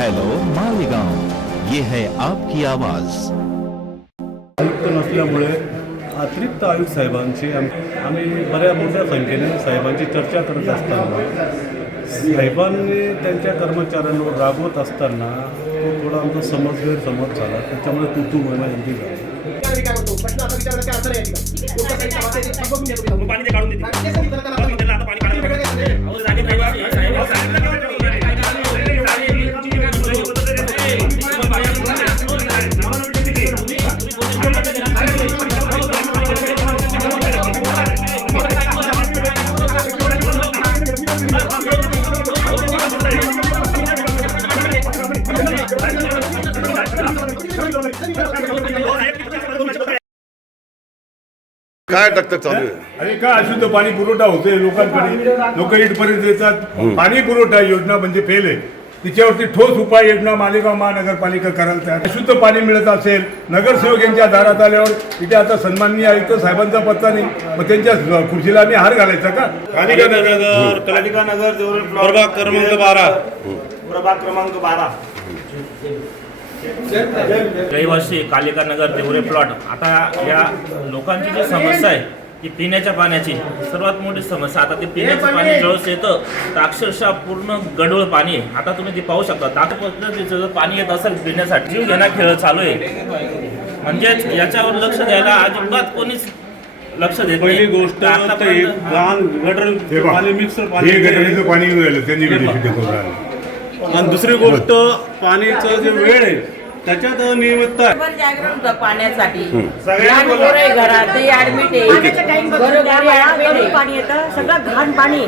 Hello Malegaon, ये है आपकी आवाज। आयुक्त नसल्यामुळे अतिरिक्त आयुक्त साहेबांची आम्ही बऱ्या मोठ्या संख्येने साहेबांची चर्चा करत असताना साहेबांनी त्यांच्या कर्मचाऱ्यांवर रागवत असताना तो थोडा आमचा गैरसमज झाला, त्याच्यामुळे तू महिमायंती झाली. काय टकटक चालू आहे? आणि काय अशुद्ध पाणी पुरवठा होतोय लोकांकडे, लोक इथपर्यंत येतात. पाणी पुरवठा योजना म्हणजे फेल आहे. तिच्यावरती ठोस उपाययोजना मालेगाव महानगरपालिका करायला तयार. अशुद्ध पाणी मिळत असेल, नगरसेवक यांच्या दारात आल्यावर इथे आता सन्माननीय आयुक्त साहेबांचा पत्ता नाही, मग त्यांच्या खुर्चीला आम्ही हार घालायचा का? कालिका नगर प्रभाग क्रमांक 12 रहिवासी कालिका नगर देवरे प्लॉट. आता या लोकांची जी समस्या आहे की पिण्याच्या पाण्याची सर्वात मोठी समस्या. आता ते पिण्याचं पाणी जवळ येतं तर अक्षरशः पूर्ण गढूळ पाणी आहे. आता तुम्ही ते पाहू शकता, आता पद्धतीचं जर पाणी येत असेल पिण्यासाठी जीव घेणा खेळ चालू आहे. म्हणजेच याच्यावर लक्ष द्यायला अजिबात कोणीच लक्ष देत पहिली नाही. गोष्ट गटरीचं पाणी मिळालं त्यांनी आणि दुसरी गोष्ट पाणीचं जे वेळ आहे त्याच्यात नियमितता आहे. जागरण पाण्यासाठी घरात ऍडमिट आहे, पाणी येतं सगळं घाण पाणी.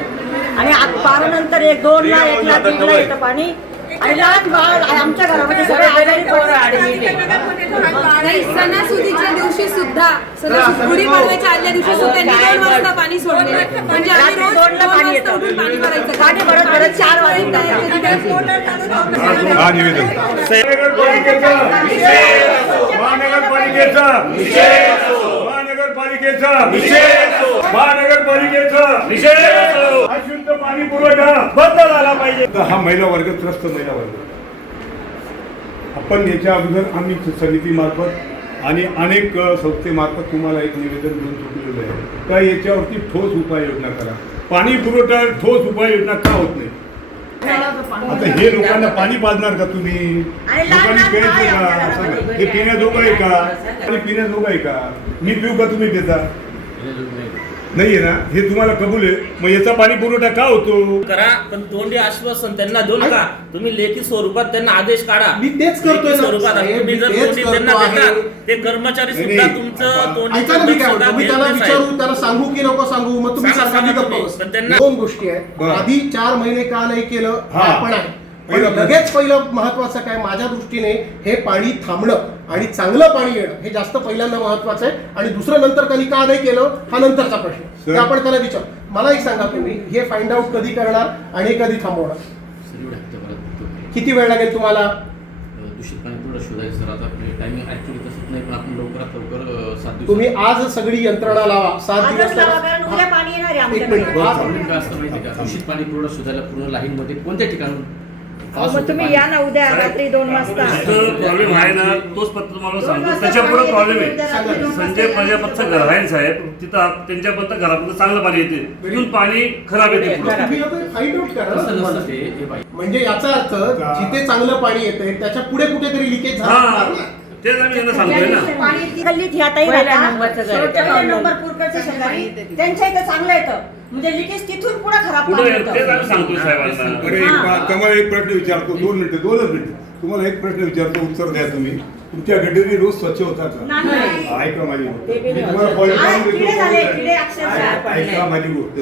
आणि पारानंतर 1-2 ला 1 ला 3 ला येतं पाणी. आणि लहान बाळ आमच्या घरामध्ये सगळे आजारी पोरं ऍडमिट आहे. सणासुदीच्या दिवशी सुद्धा गुढीपाडव्याच्या आदल्या दिवशी सुद्धा 2 वाजता पाणी सोडले. म्हणजे आम्ही रोज 2 वाजता उठून पाणी भरायचं. पाणी भरत 4 वाजता अशुद्ध पाणी पुरवठा बंद झाला पाहिजे. हा महिला वर्ग त्रस्त महिला वर्ग. आपण याच्या अगोदर आम्ही समितीमार्फत आणि अनेक संस्थेमार्फत तुम्हाला एक निवेदन देऊन चुकलेलं आहे का याच्यावरती ठोस उपाययोजना करा. पाणी पुरवठा ठोस उपाययोजना का होत नाही? आता हे लोकांना पाणी पाजणार का तुम्ही? लोकांनी प्यायचं का? असं हे पिण्याजोगं आहे का? आणि पिण्याजोगं आहे का? मी पिऊ का तुम्ही पिता? नाहीये ना, हे तुम्हाला कबूल आहे. मग याचा पाणी पुरवठा का होतो? करा, पण तोंडी आश्वासन त्यांना देऊ नका. तुम्ही लेखी स्वरूपात त्यांना आदेश काढा. मी तेच करतोय स्वरूपात तुम्ही जर तोंडी त्यांना देतात ते कर्मचारी सुद्धा तुमचं तोंडी तुम्ही त्याला विचारू, त्याला सांगू की नको सांगू? मग तुम्ही सांगा. 2 गोष्टी आहेत. आधी 4 महिने का नाही केलं आपण आहे, पण लगेच पहिलं महत्वाचं काय माझ्या दृष्टीने हे पाणी थांबणं आणि चांगलं पाणी येणं हे जास्त पहिल्यांदा महत्वाचं आहे. आणि दुसरं नंतर कधी का नाही केलं हा नंतरचा प्रश्न, ते आपण त्याला विचार. मला एक सांगा, तुम्ही हे फाइंड आउट कधी करणार आणि कधी थांबवणार? किती वेळ लागेल तुम्हाला? दूषित पाणी थोडं शोधायचं सर. आता टायमिंग ऍक्च्युअली तसंच नाही, पण आपण लवकरात लवकर 7 दिवस तुम्ही आज सगळी यंत्रणा लावा. 7 दिवस पाणी येणार आहे. एक मिनिट. काय असतं माहिती का, दूषित पाणी पूर्ण शोधायला पूर्ण लाईन मध्ये कोणत्या ठिकाणी मग तुम्ही या ना उद्या रात्री 2 वाजता. प्रॉब्लेम आहे ना, तोच पत्र तुम्हाला सांगतो. त्याच्या पुढे प्रॉब्लेम आहे. संजय प्रजापतचं घर आहे साहेब, तिथं त्यांच्यापर्यंत घरापर्यंत चांगलं पाणी येते, तिथून पाणी खराब येते. फाइंड आउट करा. म्हणजे याचा अर्थ जिथे चांगलं पाणी येतंय त्याच्या पुढे कुठेतरी लिकेज झालं. तेच आम्ही यांना सांगतोय ना. गल्लीत ह्या ताई नंबर पुरकडचं शेजारी त्यांच्या इथं चांगलं येतं, म्हणजे लिकेज तिथून पुढे खराब पाणी येतं. तेच आम्ही सांगतोय साहेबांना. तुम्हाला एक प्रश्न विचारतो. 2 मिनिटं तुम्हाला एक प्रश्न विचारतो, उत्तर द्या तुम्ही. तुमच्या गटारी रोज स्वच्छ होता का? ऐका माझी गोष्ट. ऐका माझी गोष्ट.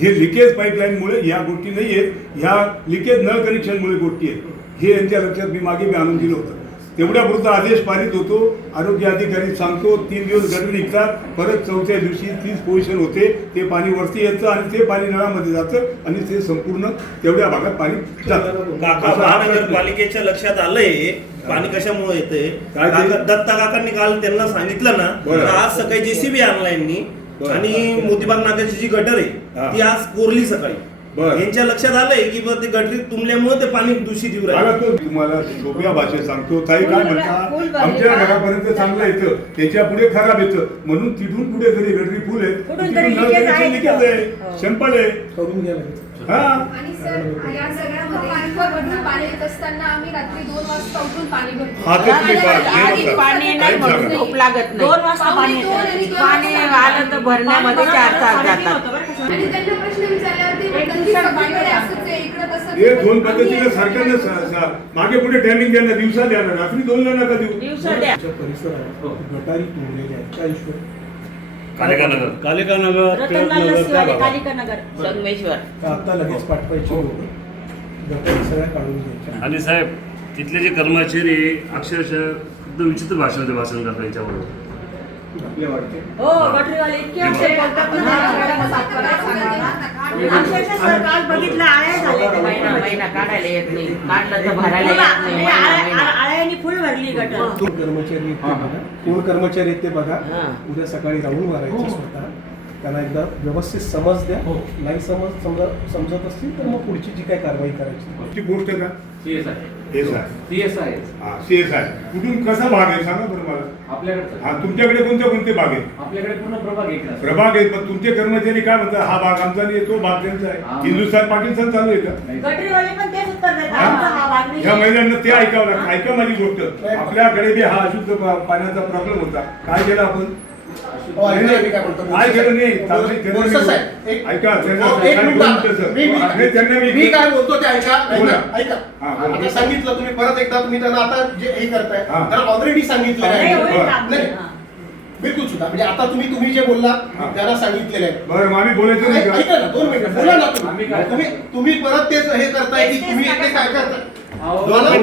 हे लिकेज पाईपलाईनमुळे या गोष्टी नाही आहेत. ह्या लिकेज नळ कनेक्शनमुळे गोष्टी आहेत. हे यांच्या लक्षात मी आणून दिलं होतं. तेवढ्यापुरता आदेश पारित होतो. आरोग्य अधिकारी सांगतो 3 दिवस गटरी निघतात, परत 4थ्या दिवशी 30 पोझिशन होते. ते पाणी वरती येतं आणि ते पाणी नळामध्ये जातं आणि ते संपूर्ण तेवढ्या भागात पाणी जातं. महानगरपालिकेच्या लक्षात आलंय पाणी कशामुळे येते. दत्ता काकांनी काल त्यांना सांगितलं ना, आज सकाळी JCB आणला यांनी आणि मोतीबाग नाक्याची जी गटर आहे ती आज कोरली सकाळी. बरं. यांच्या लक्षात आलंय की बा ते गटरी तुंबल्यामुळे ते पाणी दूषित येऊ मला राहिलं. तो तुम्हाला सोप्या भाषेत सांगतो ताई काय म्हणता आमच्या घरापर्यंत चांगलं येतं त्याच्या पुढे खराब येतं म्हणून तिथून पुढे जरी गटरी फुल आहे कुठून तिथून तरी नळ leakage कनेक्शन आहे लिकेज तिथं. आहे सिंपल आहे करून घ्या लगेच. हा आणि सर या सगळ्यामध्ये पाईपवरून पाणी येत असताना आम्ही रात्री 2 वाजता उठून पाणी भरतो. हा, ते तुम्ही पहा, हे आधी बघा. पाणी नाही भरून झोप लागत नाही 2 वाजता पाणी पावणे दोन आणि येतं. दोन पाणी वाजता आलं तर भरण्यामध्ये 4 तास जातात. आणि त्यांना प्रश्न विचारल्यावरती म्हणतात की सगळीकडे असंच आहे, इकडं तसंच हे आहे. दोन पद्धतीने सारख्यानं मागे पुढे टायमिंग द्या ना दिवसा द्या ना रात्री 2ला नका देऊ दिवसा द्या. आमच्या परिसरात गटारी तुंबलेल्या आहेत काय issue आहे? कालिका नगर रतनलाल टिळकनगर त्या लस्सीवाले, भागात. कालिका नगर, संगमेश्वर. का आता लगेच पाठवायची होती गटारी सगळ्या काढून घ्यायच्या आणि साहेब तिथले जे कर्मचारी अक्षरशः एकदम विचित्र भाषेमध्ये भाषण करतात यांच्याबरोबर. आपल्या वाटते हो गटरीवाले इतके असे बोलतात ना, मॅडम साफ करा, सांगा. अक्षरशः सर काल बघितलं आळ्या झाल्या त्या महिना काढायला येत नाही, काढलं तर भरायला येत नाही. आळ्यानी फुल भरली गटर. कोण कर्मचारी आहेत ते बघा कोण कर्मचारी आहेत ते बघा हा. उद्या सकाळी राहून मारायचं स्वतः त्यांना एकदा व्यवस्थित समज द्या नाही समजत असतील तर मग पुढची जी काय कारवाई करायची ती गोष्ट का CSI. CSI कुठून कसा भाग आहे सांगा बरं मला आपल्याकडे हा तुमच्याकडे कोणते भाग आहेत आपल्याकडे पूर्ण प्रभाग एक आहे. प्रभाग आहेत पण तुमचे कर्मचारी काय म्हणतात हा भाग आमचा नाही तो भाग त्यांचा आहे हिंदुस्थान पाकिस्तान चालू आहे का गटरीवाले पण तेच उत्तर देतात. हा? आमचा हा भाग नाही. ह्या महिलांना ते ऐकावं लागतं ऐका माझी गोष्ट आपल्याकडे बी हा अशुद्ध पाण्याचा प्रॉब्लेम होता काय केलं आपण ऐका मी काय म्हणतो. काय केलं नाही चांगली त्यांना बोरसं मी- साहेब, एक- ऐका त्यांना एक मिनिट दोन आता. मिनिटं, मी- मी- सर. नाही, त्यांना मी काय बोलतो ते ऐका बोला. ऐका हा, बोला. आता सांगितलं तुम्ही परत एकदा तुम्ही त्यांना आता जे हे करताय हा. त्यांना ऑलरेडी सांगितलं नाही, आहे होईल बरं. काम. नाही. हा. बिलकुल सुद्धा म्हणजे आता तुम्ही जे बोललात हा. त्यांना सांगितलेलं आहे बरं मग आम्ही बोलायचं नाही का ऐका ना 2 मिनिटं बोला ना आम्ही काय- तुम्ही परत तेच हे करताय की तेच तुम्ही नका ते काय सांगू. करताय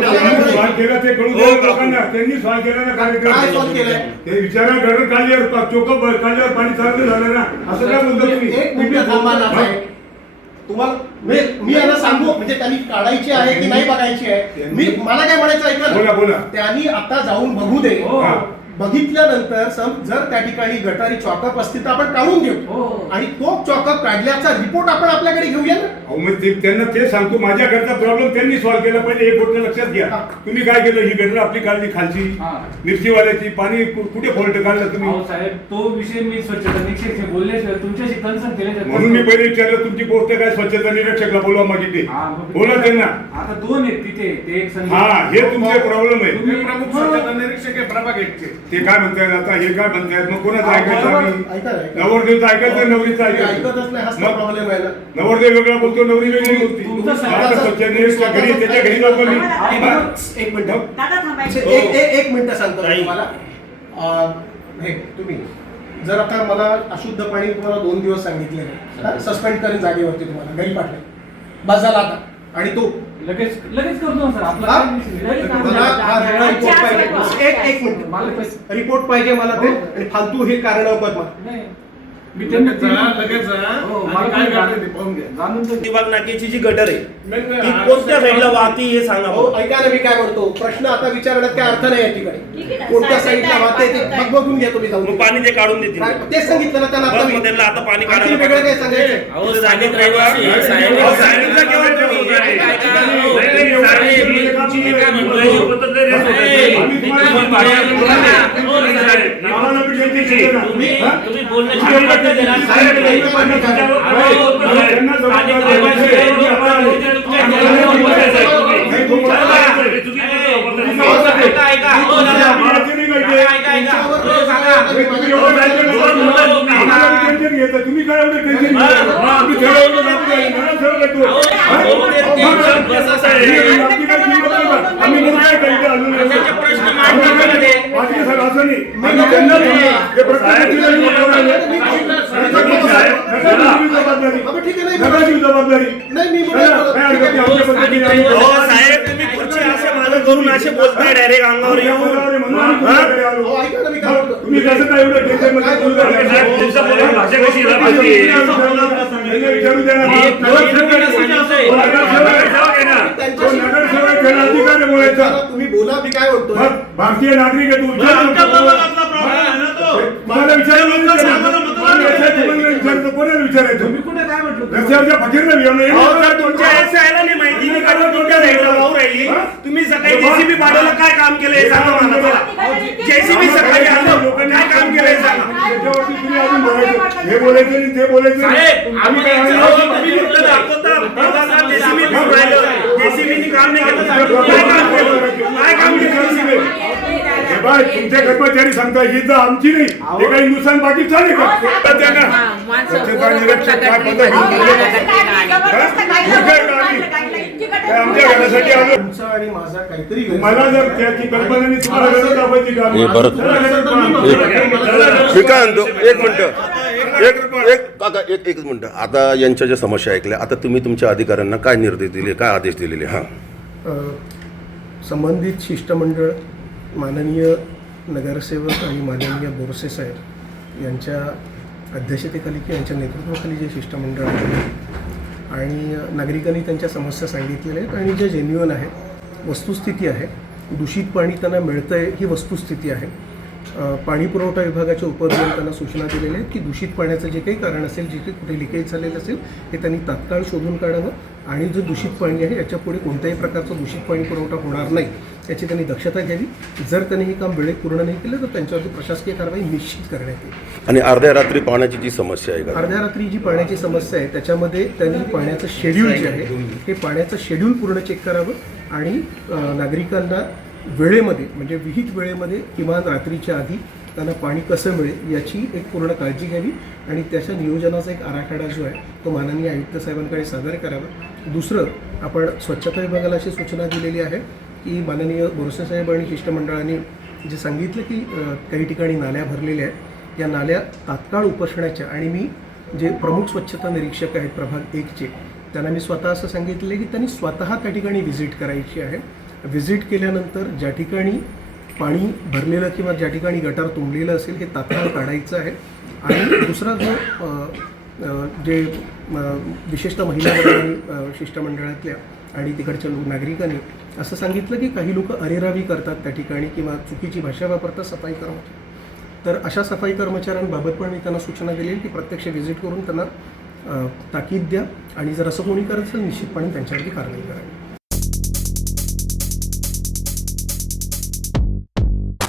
त्यांनी सवाल केला ते कळू द्या लोकांना त्यांनी सवाल केला ना काय सवाल केलाय? ते विचारा गटर काढल्यावर चोकअप काढल्यावर पाणी चालू झालं ना असं काय बोलतो तुम्ही एक मिनिट थांबा ना साहेब. तुम्हाला मी यांना सांगू म्हणजे त्यांनी काढायची आहे की नाही बघायची आहे मला काय म्हणायचं ऐका बोला, ना बोला. त्यांनी आता जाऊन बघू दे हा. बघितल्यानंतर जर त्या ठिकाणी गटारी चॉकअप असतील तर आपण काढून घेऊ आणि तो चॉकअप काढल्याचा रिपोर्ट आपण आपल्याकडे घेऊया ना अहो, मग त्यांना ते सांगतो माझ्याकडचा प्रॉब्लेम त्यांनी सॉल्व्ह केला पहिले एक गोष्ट लक्षात घ्या हा. तुम्ही काय केलं ही गटर आपली काढली खालची मिरचीवाल्याची पाणी कुठे फॉल्ट काढलं तुम्ही साहेब तो विषय मी स्वच्छता निरीक्षक बोलले तुमच्याशी कन्सल्ट केले म्हणून मी पहिले विचारलं तुमची गोष्ट काय स्वच्छता निरीक्षकला बोलवा माझी ते बोला त्यांना आता 2 आहेत तिथे ते एक हा हे तुमचे प्रॉब्लेम आहे प्रमुख स्वच्छता निरीक्षक आहे प्रभाग ते काय म्हणतायत आता हे काय म्हणतायत मग कोणाचं ऐकायचं आम्ही ऐका ना. नवरदेवचं ऐकायचं नवरीचं ऐकतच ऐकायचं नाही हाच मग प्रॉब्लेम आहे ना नवरदेव वेगळा बोलतो नवरी वेगळी बोलती तुमचं सगळं- आता स्वच्छ निरीक्षक घरी त्याच्या घरी जातो मी एक मिनिट दादा थांबायचं. एक मिनिट सांगतो मी तुम्हाला हे तुम्ही जर आता मला अशुद्ध पाणी तुम्हाला 2 दिवस सांगितले सस्पेंड करेन जागेवरती तुम्हाला घरी पाठवेल बस झाला आता आणि तो लगेच करतो सर हा? मला हा रिपोर्ट पाहिजे एक मिनिट रिपोर्ट पाहिजे मला ते आणि फालतू हे कारण नको मला मी त्यांना लगेच जाणून विभाग नाक्याची जी गटर आहे ती कोणत्या साईडला वाहती हे सांगा हो बरं. ऐका ना मी काय म्हणतो प्रश्न आता विचारण्यात काय अर्थ नाही या ठीक आहे ठिकाणी ना. कोणत्या साहेब, साईडला वाहते ते साहेब, बघून घ्या तुम्ही मग जाऊन पाणी ते काढून देतील काय- तेच सांगितलं ना त्यांना बस आता मग त्यांना आता पाणी आणखी काढायला वेगळं काय सांगायचं अहो, साहेब रहिवासी, साहेब- अहो, साहेबांचा केव्हा तुम्ही? ऐका, ऐका, हो. साहेब, मी तुमची मी काय म्हणतोय? आम्ही तुम्हाला आम्हाला बी त्यांची शिकवण आहे. तुम्ही हा? तुम्ही बोलण्याची पद्धत आहे ना. साहेब, साहेब, त्यांना स्थानिक रहिवासी आहे, तुम्ही आपला रोजच्या तुमच्या घरावर बोलायचं आहे तुम्ही. ऐका, ऐका, हो, दादा. ऐका, ऐका. हो, सांगा. तुम्ही काय एवढे टेन्शन घेता? तुम्ही थोडं एवढं जात नाही. मला थोडं देतो. अहो, ते तीन बसच आहे. आम्ही निर्णय करीत आलो नाही. अशाचे प्रश्न मांडण्यामध्ये माझे साहेब असं नाही. आम्ही त्यांना हे प्रत्येकाची जबाबदारी ठीक आहे नाही नगराची जबाबदारी नाही मी काय हरकत नाही. आमच्या पद्धतीने आम्ही हो साहेब तुम्ही खुर्ची असे मागं करून असे बोलताय डायरेक्ट अंगावर येऊन म्हणून आम्ही तुमच्याकडे आलो. हो, ऐका ना मी काय म्हणतो तुम्ही कसं काय एवढं टेन्शन मध्ये बोलू राहिले? भाषा कशी आहे? त्यांना विचारू द्या ना. नगरसेवक याला अधिकार आहे बोलायचा. तुम्ही बोला मी काय म्हणतो मग भारतीय नागरिक आहे तू विचार आमच्या प्रभागातला प्रॉब्लेम आहे ना तो. मला विचारायला तुम्हाला विचारतो, कोणाला विचारायचं? रस्त्यावरच्या फकीरला विचारलं. तुमच्या SI ला नाही माहिती की कारण तुमच्या साईडला वाहू राहिली. तुम्ही सकाळी JCB पाठवलं, काय काम केलंय सांगा मला. JCB सकाळी आलं, काय काम केलंय सांगा. त्याच्यावरती तुम्ही अजून बोलायचं, हे बोलायचं नाही, ते बोलायचं नाही. साहेब, आम्ही काय तुम्ही फक्त दाखवता, दाखवता, JCB फिरून राहिलं. JCB नी काम नाही केलं. काय काम केलं? काय काम केलं JCB? हे बाय, तुमचे कर्मचारी सांगता ही तर आमची नाही, हे काही हिंदुस्थान पाकिस्तान आहे का? तर त्यांना स्वच्छता निरीक्षक काय पद्धत आमच्या घरासाठी आलो. तुमचा आणि माझा काहीतरी मला जर त्याची कल्पना नाही, तुम्हाला गरज दाखवायची का? हे बरं. मी काय म्हणतो, एक मिनिट, एकच मिनिट. आता यांच्या ज्या समस्या ऐकल्या, आता तुम्ही तुमच्या अधिकाऱ्यांना काय निर्देश दिले, काय आदेश दिलेले? हां, संबंधित शिष्टमंडळ माननीय नगरसेवक आणि माननीय बोरसे साहेब यांच्या अध्यक्षतेखाली किंवा यांच्या नेतृत्वाखाली जे शिष्टमंडळ आहे आणि नागरिकांनी त्यांच्या समस्या सांगितलेल्या आहेत आणि ज्या जेन्युअन आहेत, वस्तुस्थिती आहे, दूषित पाणी त्यांना मिळतं आहे ही वस्तुस्थिती आहे. पाणी पुरवठा विभागाच्या उपअभियंत्यांना सूचना दिलेल्या आहेत की दूषित पाण्याचं जे काही कारण असेल, जे काही कुठे लिकेज झालेलं असेल हे त्यांनी तात्काळ शोधून काढावं आणि जो दूषित पाणी आहे याच्या पुढे कोणत्याही प्रकारचं दूषित पाणी पुरवठा होणार नाही याची त्यांनी दक्षता घ्यावी. जर त्यांनी हे काम वेळेत पूर्ण नाही केलं तर त्यांच्यावरती प्रशासकीय कारवाई निश्चित करण्यात येईल. आणि अर्ध्या रात्री पाण्याची जी समस्या आहे का? अर्ध्या रात्री जी पाण्याची समस्या आहे त्याच्यामध्ये त्यांनी पाण्याचं शेड्यूल जे आहे हे पाण्याचं शेड्यूल पूर्ण चेक करावं आणि नागरिकांना वेळेमध्ये म्हणजे विहित वेळेमध्ये किमान रात्रीच्या आधी त्यांना पाणी कसं मिळेल याची एक पूर्ण काळजी घ्यावी आणि त्याच्या नियोजनाचा एक आराखडा जो आहे तो माननीय आयुक्त साहेबांकडे सादर करावा. दुसरं, आपण स्वच्छता विभागाला अशी सूचना दिलेली आहे की माननीय बोरसे साहेब आणि शिष्टमंडळाने जे सांगितलं की काही ठिकाणी नाल्या भरलेल्या आहेत, या नाल्या तात्काळ उपसण्याच्या आणि मी जे प्रमुख स्वच्छता निरीक्षक आहेत प्रभाग 1चे त्यांना मी स्वतः असं सांगितलं की त्यांनी स्वतः त्या ठिकाणी व्हिजिट करायची आहे. व्हिजिट केल्यानंतर ज्या ठिकाणी पाणी भरलेलं किंवा ज्या ठिकाणी गटार तुंबलेलं असेल हे तात्काळ काढायचं आहे. आणि दुसरा जो जे विशेषतः महिला आणि शिष्टमंडळातल्या आणि तिकडच्या नागरिकांनी असं सांगितलं की काही लोक अरेरावी करतात त्या ठिकाणी किंवा चुकीची भाषा वापरतात सफाई कर्मचारी. तर अशा सफाई कर्मचाऱ्यांबाबत पण मी त्यांना सूचना दिली की प्रत्यक्ष व्हिजिट करून त्यांना ताकीद द्या आणि जर असं कोणी करत असेल निश्चितपणे त्यांच्यावरती कारवाई करावी.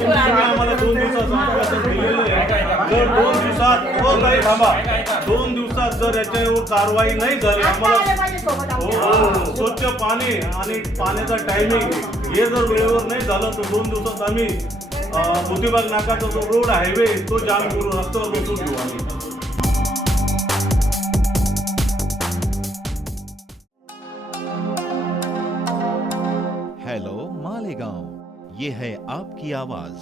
आम्हाला 2 दिवसात दिलेलं आहे. जर 2 दिवसात दोन दिवसात जर याच्यावर कारवाई नाही झाली, आम्हाला स्वच्छ पाणी आणि पाण्याचा टायमिंग हे जर वेळेवर नाही झालं तर 2 दिवसात आम्ही मोतीबाग नाकाचा जो रोड हायवे तो जाम करू, रस्त्यावर बसून घेऊ आम्ही. हेलो मालेगांव, ये है आपकी आवाज.